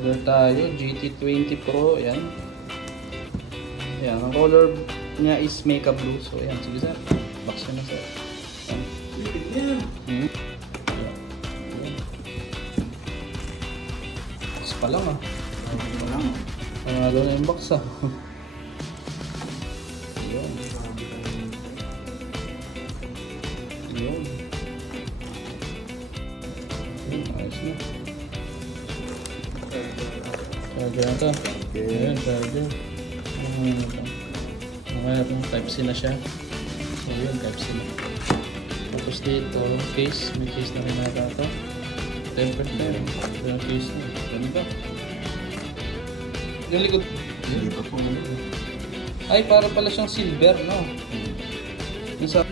Order tayo, GT20 Pro, yan. Yan, ang color niya is Mecha Blue. So yan, sige sir. Box ko na sir. Yan. Box pa lang ah. Panalo na yung box ah. Yun. Yun. Ayos na. Charger na to. Ayan, charger. Kaya itong Type-C na siya. So yun, Type-C na. Tapos dito, case. May case na rin nata ito. Tempered meron. Yung case na. Ganun ba? Yung likod. Hindi pa po. Ay, para pala siyang silver, no? Yung sa